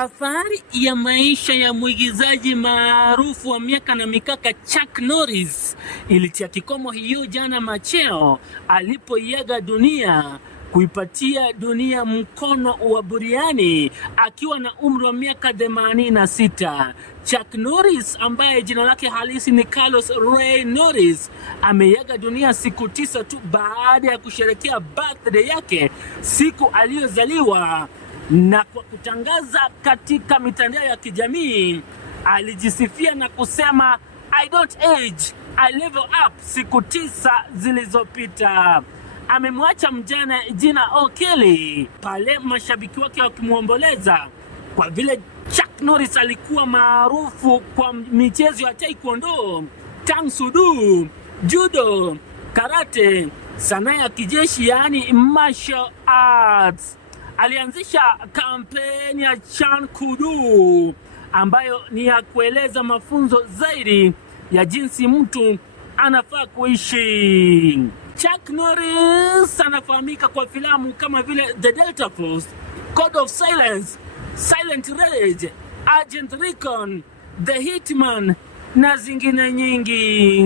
Safari ya maisha ya mwigizaji maarufu wa miaka na mikaka Chuck Norris ilitia kikomo hiyo jana macheo alipoiaga dunia, kuipatia dunia mkono wa buriani akiwa na umri wa miaka 86. Chuck Norris ambaye jina lake halisi ni Carlos Ray Norris ameiaga dunia siku 9 tu baada ya kusherehekea birthday yake, siku aliyozaliwa, na kwa kutangaza katika mitandao ya kijamii alijisifia na kusema I don't age, I level up siku 9 zilizopita. Amemwacha mjane Gina O'Kelly pale mashabiki wake wakimwomboleza kwa vile Chuck Norris alikuwa maarufu kwa michezo ya taekwondo, tang soo do, judo, karate, sanaa ya kijeshi yaani martial arts. Alianzisha kampeni ya Chan Kudu ambayo ni ya kueleza mafunzo zaidi ya jinsi mtu anafaa kuishi. Chuck Norris anafahamika kwa filamu kama vile The Delta Force, Code of Silence, Silent Rage, Agent Recon, The Hitman na zingine nyingi.